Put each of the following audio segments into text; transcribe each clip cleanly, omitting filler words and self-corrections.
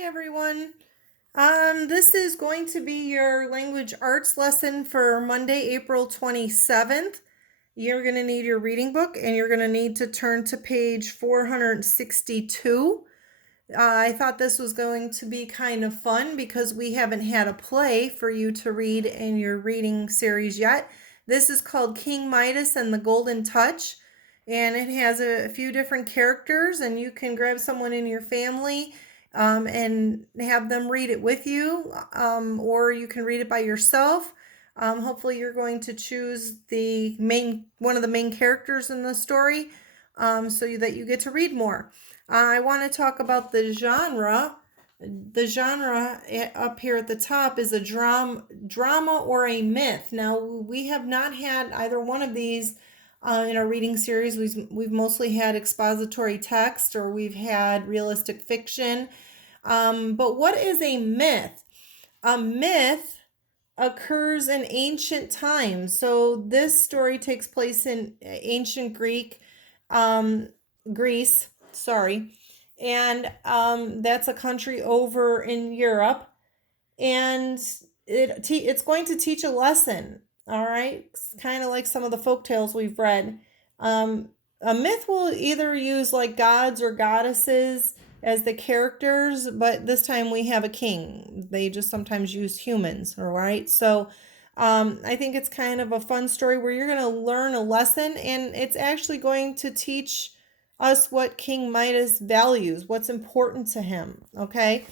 Hi everyone. This is going to be your language arts lesson for Monday, April 27th. You're going to need your reading book and you're going to need to turn to page 462. I thought this was going to be kind of fun because we haven't had a play for you to read in your reading series yet. This is called King Midas and the Golden Touch, and it has a few different characters, and you can grab someone in your family and have them read it with you, or you can read it by yourself. Hopefully, you're going to choose one of the main characters in the story, so that you get to read more. I want to talk about the genre. The genre up here at the top is a drama or a myth. Now, we have not had either one of these in our reading series. We've mostly had expository text, or we've had realistic fiction. But what is a myth? A myth occurs in ancient times. So this story takes place in ancient Greece, sorry, and that's a country over in Europe, and it's going to teach a lesson. All right, it's kind of like some of the folk tales we've read. A myth will either use like gods or goddesses as the characters, but this time we have a king. They just sometimes use humans, all right? So I think it's kind of a fun story where you're going to learn a lesson, and it's actually going to teach us what King Midas values, what's important to him, okay?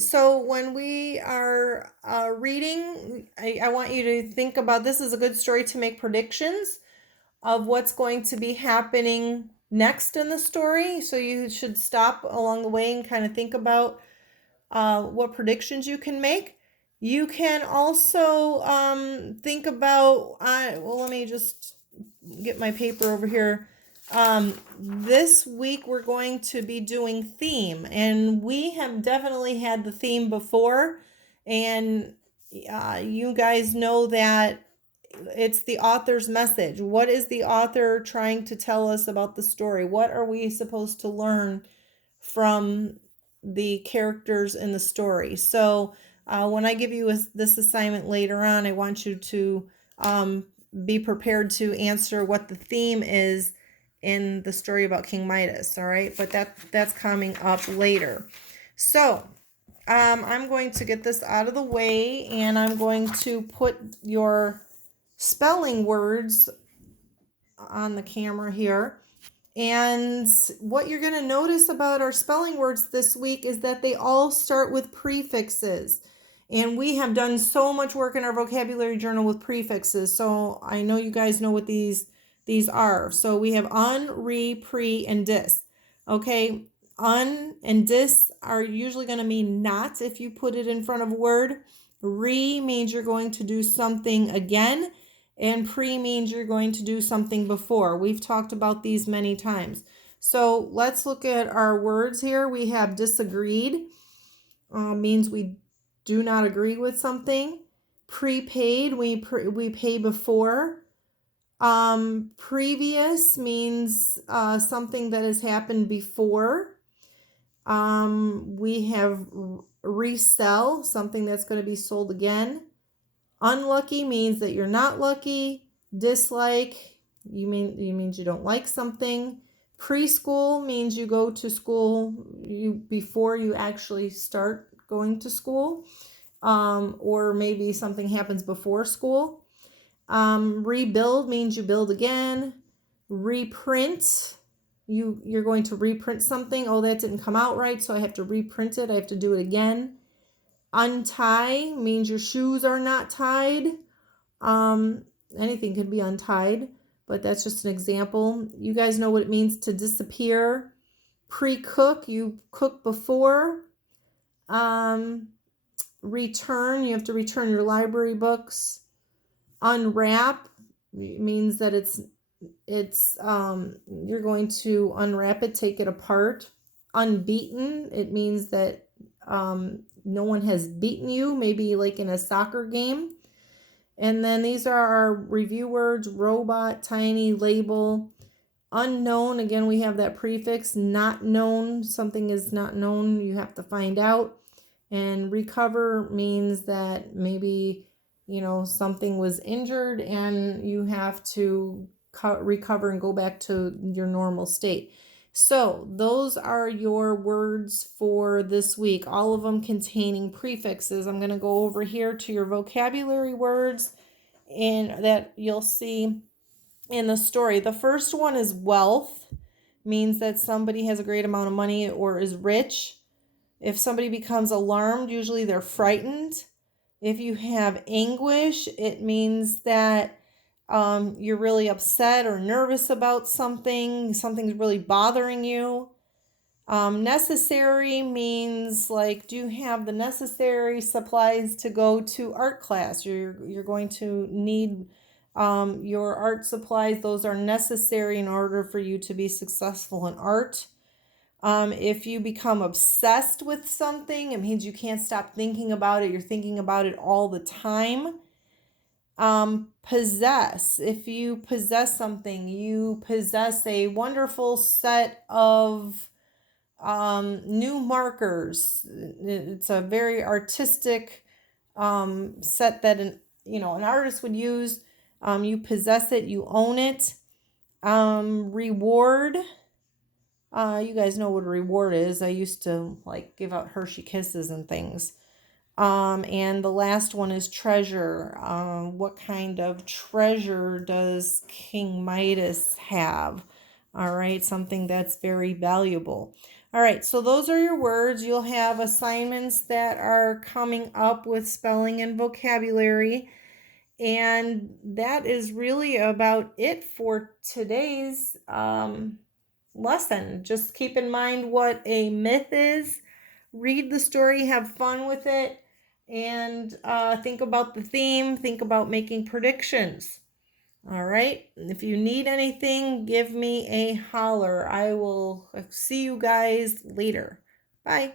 So when we are reading, I want you to think about this is a good story to make predictions of what's going to be happening next in the story. So you should stop along the way and kind of think about what predictions you can make. You can also think about, well, let me just get my paper over here. This week we're going to be doing theme, and we have definitely had the theme before, and you guys know that it's the author's message. What is the author trying to tell us about the story? What are we supposed to learn from the characters in the story? So when I give you this assignment later on, I want you to be prepared to answer what the theme is in the story about King Midas, all right? But that's coming up later. So I'm going to get this out of the way, and I'm going to put your spelling words on the camera here. And what you're going to notice about our spelling words this week is that they all start with prefixes. And we have done so much work in our vocabulary journal with prefixes. So I know you guys know what these are. So we have un, re, pre, and dis. Okay, un and dis are usually going to mean not if you put it in front of a word. Re means you're going to do something again, and pre means you're going to do something before. We've talked about these many times. So let's look at our words here. We have disagreed, means we do not agree with something. Prepaid, we pay before. Previous means something that has happened before. We have resell, something that's going to be sold again. Unlucky means that you're not lucky. Dislike, means you don't like something. Preschool means you go to school before you actually start going to school, or maybe something happens before school. Rebuild means you build again. Reprint, you're going to reprint something. Oh, that didn't come out right, so I have to reprint it. I have to do it again. Untie means your shoes are not tied. Anything could be untied, but that's just an example. You guys know what it means to disappear. Pre-cook, you cook before. Return, you have to return your library books. Unwrap means that you're going to unwrap it, take it apart. Unbeaten, it means that no one has beaten you, maybe like in a soccer game. And then these are our review words: robot, tiny, label. Unknown, again, we have that prefix, not known. Something is not known, you have to find out. And recover means that maybe, something was injured and you have to recover and go back to your normal state. So those are your words for this week, all of them containing prefixes. I'm going to go over here to your vocabulary words and that you'll see in the story. The first one is wealth, means that somebody has a great amount of money or is rich. If somebody becomes alarmed, usually they're frightened. If you have anguish, it means that you're really upset or nervous about something. Something's really bothering you. Necessary means like, do you have the necessary supplies to go to art class? You're going to need your art supplies. Those are necessary in order for you to be successful in art. If you become obsessed with something, it means you can't stop thinking about it. You're thinking about it all the time. Possess. If you possess something, you possess a wonderful set of new markers. It's a very artistic set that an artist would use. You possess it, you own it. Reward. You guys know what a reward is. I used to like give out Hershey Kisses and things. And the last one is treasure. What kind of treasure does King Midas have? All right, something that's very valuable. All right, so those are your words. You'll have assignments that are coming up with spelling and vocabulary. And that is really about it for today's lesson. Just keep in mind what a myth is. Read the story, have fun with it, and think about the theme. Think about making predictions. All right. If you need anything, give me a holler. I will see you guys later. Bye.